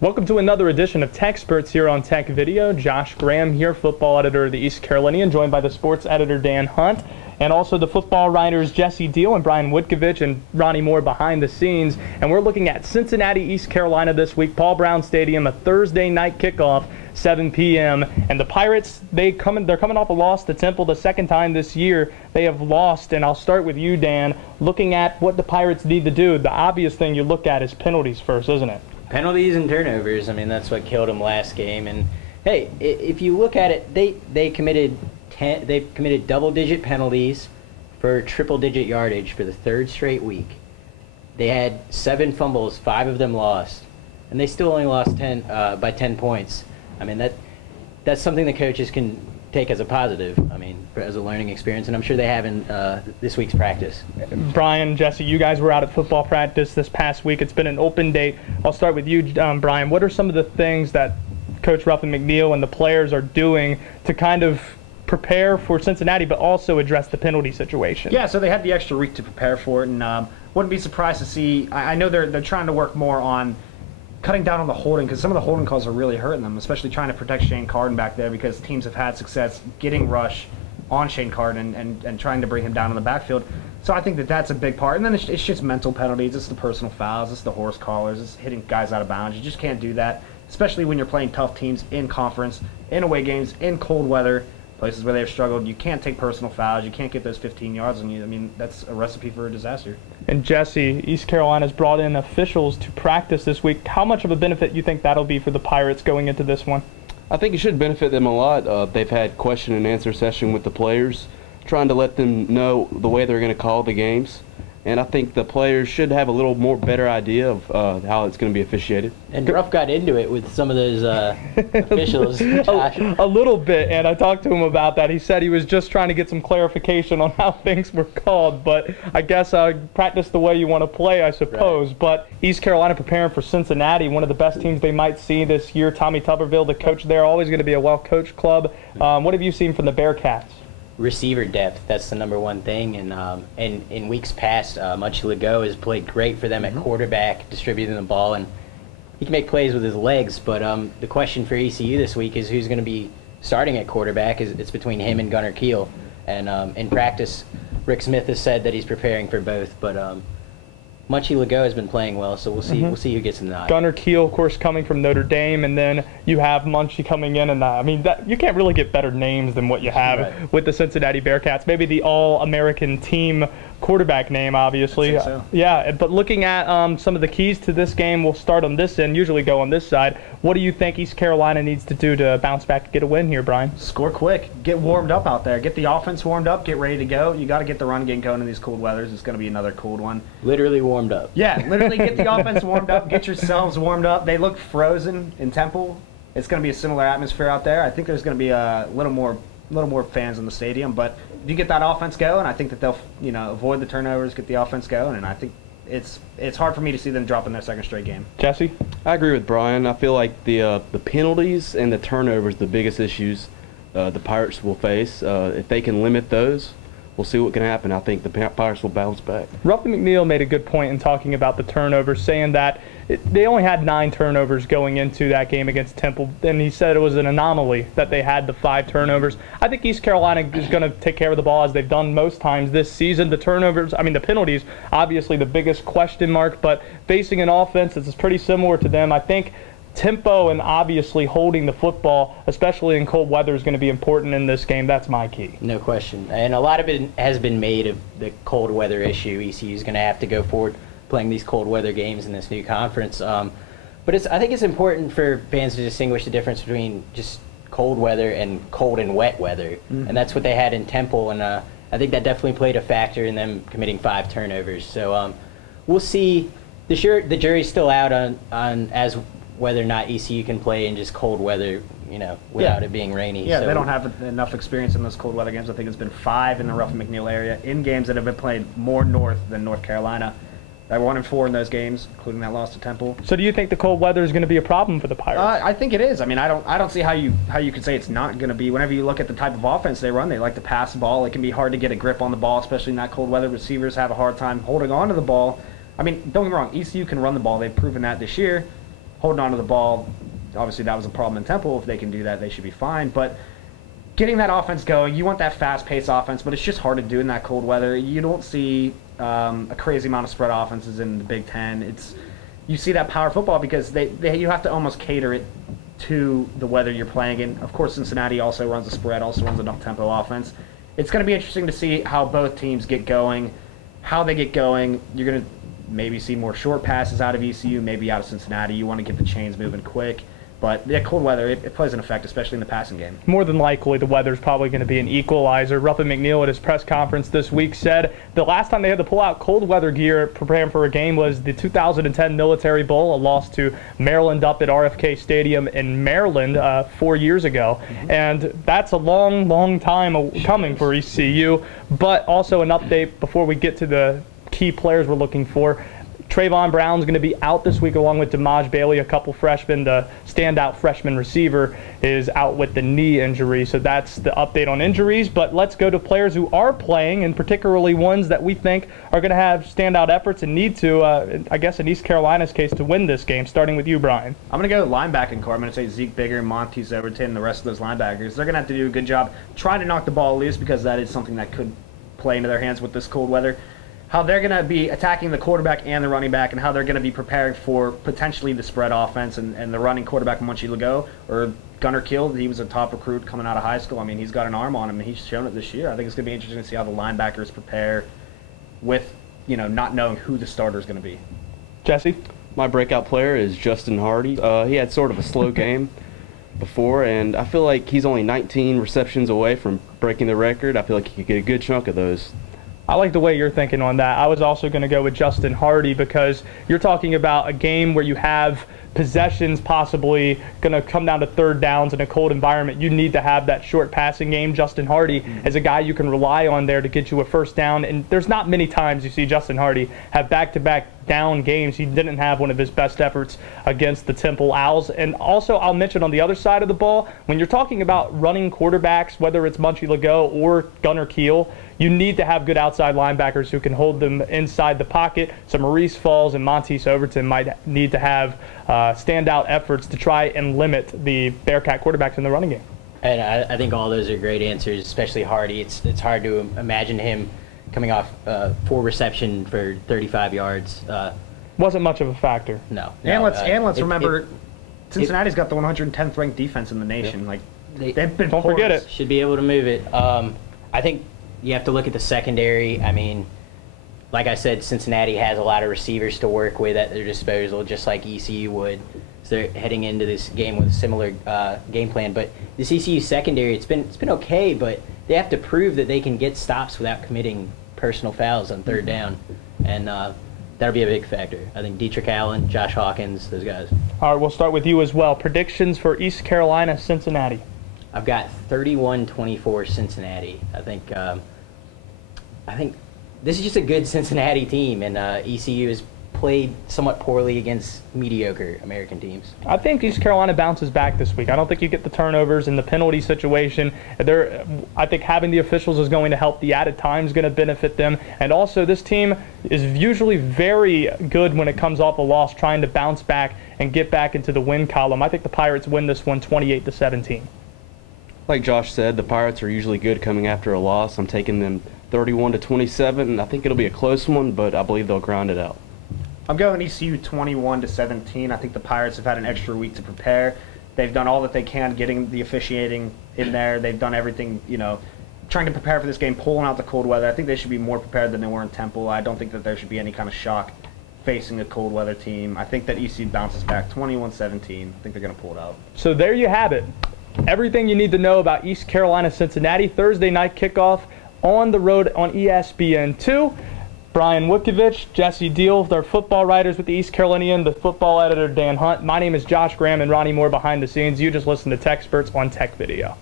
Welcome to another edition of Tech Experts here on Tech Video. Josh Graham here, football editor of the East Carolinian, joined by the sports editor Dan Hunt, and also the football writers Jesse Deal and Brian Wudkwych and Ronnie Moore behind the scenes. And we're looking at Cincinnati, East Carolina this week, Paul Brown Stadium, a Thursday night kickoff, 7 p.m. And the Pirates, they're coming off a loss to Temple the second time this year. They have lost, and I'll start with you, Dan. Looking at what the Pirates need to do, the obvious thing you look at is penalties first, isn't it? Penalties and turnovers. I mean, that's what killed them last game. And hey, if you look at it, they committed double-digit penalties for triple-digit yardage for the third straight week. They had 7 fumbles, 5 of them lost, and they still only lost by 10 points. I mean, that's something the coaches can take as a positive. I mean, as a learning experience, and I'm sure they have in this week's practice. Brian, Jesse, you guys were out at football practice this past week. It's been an open date. I'll start with you, Brian. What are some of the things that Coach Ruffin McNeil and the players are doing to kind of prepare for Cincinnati, but also address the penalty situation? Yeah, so they had the extra week to prepare for it, and wouldn't be surprised to see. I know they're trying to work more on cutting down on the holding, because some of the holding calls are really hurting them, especially trying to protect Shane Carden back there, because teams have had success getting rush on Shane Carden and trying to bring him down in the backfield. So I think that's a big part. And then it's just mental penalties. It's the personal fouls. It's the horse collars. It's hitting guys out of bounds. You just can't do that, especially when you're playing tough teams in conference, in away games, in cold weather, places where they've struggled. You can't take personal fouls. You can't get those 15 yards on you. I mean, that's a recipe for a disaster. And Jesse, East Carolina's brought in officials to practice this week. How much of a benefit you think that'll be for the Pirates going into this one? I think it should benefit them a lot. They've had question and answer session with the players, trying to let them know the way they're going to call the games. And I think the players should have a little more better idea of how it's going to be officiated. And Ruff got into it with some of those officials. A little bit, and I talked to him about that. He said he was just trying to get some clarification on how things were called, but I guess practice the way you want to play, I suppose. Right. But East Carolina preparing for Cincinnati, one of the best teams they might see this year. Tommy Tuberville, the coach there, always going to be a well-coached club. What have you seen from the Bearcats? Receiver depth, that's the #1 thing, and in weeks past, Much Legault has played great for them at quarterback, distributing the ball, and he can make plays with his legs. But the question for ECU this week is who's going to be starting at quarterback. It's between him and Gunnar Kiel, and in practice, Rick Smith has said that he's preparing for both, but Munchy Legault has been playing well, so we'll see. We'll see who gets in the nod. Gunnar Kiel, of course, coming from Notre Dame, and then you have Munchy coming in, and I mean, you can't really get better names than what you have with the Cincinnati Bearcats. Maybe the All-American team quarterback name, obviously. So. Yeah, but looking at some of the keys to this game, we'll start on this end. Usually go on this side. What do you think East Carolina needs to do to bounce back and get a win here, Brian? Score quick. Get warmed up out there. Get the offense warmed up. Get ready to go. You got to get the run game going in these cold weathers. It's going to be another cold one. Literally warmed up. Yeah, literally get the offense warmed up. Get yourselves warmed up. They look frozen in Temple. It's going to be a similar atmosphere out there. I think there's going to be a little more fans in the stadium, but if you get that offense going, I think that they'll avoid the turnovers, get the offense going, and I think it's hard for me to see them dropping their second straight game. Jesse? I agree with Brian. I feel like the penalties and the turnovers, the biggest issues the Pirates will face. If they can limit those, we'll see what can happen. I think the Pirates will bounce back. Ruffin McNeil made a good point in talking about the turnovers, saying that they only had 9 turnovers going into that game against Temple, and he said it was an anomaly that they had the 5 turnovers. I think East Carolina is going to take care of the ball as they've done most times this season. The turnovers, I mean the penalties, obviously the biggest question mark, but facing an offense that's pretty similar to them, I think tempo and obviously holding the football, especially in cold weather, is going to be important in this game. That's my key. No question. And a lot of it has been made of the cold weather issue. ECU is going to have to go forward playing these cold weather games in this new conference. But I think it's important for fans to distinguish the difference between just cold weather and cold and wet weather. And that's what they had in Temple, and I think that definitely played a factor in them committing 5 turnovers. So we'll see. The jury's still out on as whether or not ECU can play in just cold weather, without it being rainy. Yeah, so they don't have enough experience in those cold weather games. I think it's been 5 in the Ruffin McNeil area in games that have been played more north than North Carolina. They're 1-4 in those games, including that loss to Temple. So do you think the cold weather is going to be a problem for the Pirates? I think it is. I mean, I don't see how you could say it's not going to be. Whenever you look at the type of offense they run, they like to pass the ball. It can be hard to get a grip on the ball, especially in that cold weather. Receivers have a hard time holding on to the ball. I mean, don't get me wrong, ECU can run the ball. They've proven that this year. holding on to the ball. Obviously, that was a problem in Temple. If they can do that, they should be fine. But getting that offense going, you want that fast-paced offense, but it's just hard to do in that cold weather. You don't see a crazy amount of spread offenses in the Big Ten. You see that power football because you have to almost cater it to the weather you're playing in. Of course, Cincinnati also runs a spread, also runs an up-tempo offense. It's going to be interesting to see how both teams get going, how they get going. You're going to maybe see more short passes out of ECU, maybe out of Cincinnati. You want to get the chains moving quick. But yeah, cold weather, it plays an effect, especially in the passing game. More than likely, the weather's probably going to be an equalizer. Ruffin McNeil at his press conference this week said the last time they had to pull out cold weather gear preparing for a game was the 2010 Military Bowl, a loss to Maryland up at RFK Stadium in Maryland 4 years ago. Mm-hmm. And that's a long, long time coming for ECU. But also an update before we get to the key players we're looking for. Trayvon Brown's going to be out this week along with Damaj Bailey, a couple freshmen. The standout freshman receiver is out with the knee injury. So that's the update on injuries. But let's go to players who are playing, and particularly ones that we think are going to have standout efforts and need to, I guess in East Carolina's case, to win this game, starting with you, Brian. I'm going to go linebacker core. I'm going to say Zeke Bigger, Monteese Overton, and the rest of those linebackers. They're going to have to do a good job trying to knock the ball loose because that is something that could play into their hands with this cold weather. How they're going to be attacking the quarterback and the running back, and how they're going to be preparing for potentially the spread offense and the running quarterback Munchie Legault or Gunnar Kiel. He was a top recruit coming out of high school. I mean, he's got an arm on him, and he's shown it this year. I think it's going to be interesting to see how the linebackers prepare with, not knowing who the starter is going to be. Jesse? My breakout player is Justin Hardy. He had sort of a slow game before, and I feel like he's only 19 receptions away from breaking the record. I feel like he could get a good chunk of those. I like the way you're thinking on that. I was also going to go with Justin Hardy because you're talking about a game where you have possessions possibly going to come down to third downs in a cold environment. You need to have that short passing game. Justin Hardy is a guy you can rely on there to get you a first down, and there's not many times you see Justin Hardy have back-to-back down games. He didn't have one of his best efforts against the Temple Owls. And also I'll mention on the other side of the ball, when you're talking about running quarterbacks, whether it's Munchie Legault or Gunnar Kiel, you need to have good outside linebackers who can hold them inside the pocket. So Maurice Falls and Monteese Overton might need to have standout efforts to try and limit the Bearcat quarterbacks in the running game. And I think all those are great answers, especially Hardy. It's hard to imagine him coming off 4 reception for 35 yards. Wasn't much of a factor. No. And let's remember, Cincinnati's got the 110th ranked defense in the nation. Like they've been. Don't forget it. Should be able to move it. I think you have to look at the secondary. I mean, like I said, Cincinnati has a lot of receivers to work with at their disposal, just like ECU would. So they're heading into this game with a similar game plan. But this ECU secondary, it's been okay, but they have to prove that they can get stops without committing personal fouls on third down, and that'll be a big factor. I think Dietrich Allen, Josh Hawkins, those guys. All right, we'll start with you as well. Predictions for East Carolina, Cincinnati. I've got 31-24 Cincinnati. I think this is just a good Cincinnati team, and ECU has played somewhat poorly against mediocre American teams. I think East Carolina bounces back this week. I don't think you get the turnovers in the penalty situation. I think having the officials is going to help. The added time is going to benefit them. And also, this team is usually very good when it comes off a loss, trying to bounce back and get back into the win column. I think the Pirates win this one 28-17. Like Josh said, the Pirates are usually good coming after a loss. I'm taking them 31-27. I think it'll be a close one, but I believe they'll grind it out. I'm going ECU 21-17. I think the Pirates have had an extra week to prepare. They've done all that they can, getting the officiating in there. They've done everything, trying to prepare for this game, pulling out the cold weather. I think they should be more prepared than they were in Temple. I don't think that there should be any kind of shock facing a cold weather team. I think that ECU bounces back 21-17. I think they're going to pull it out. So there you have it. Everything you need to know about East Carolina, Cincinnati. Thursday night kickoff on the road on ESPN2. Brian Wudkwych, Jesse Deal, their football writers with the East Carolinian, the football editor Dan Hunt. My name is Josh Graham and Ronnie Moore behind the scenes. You just listen to Tech Experts on Tech Video.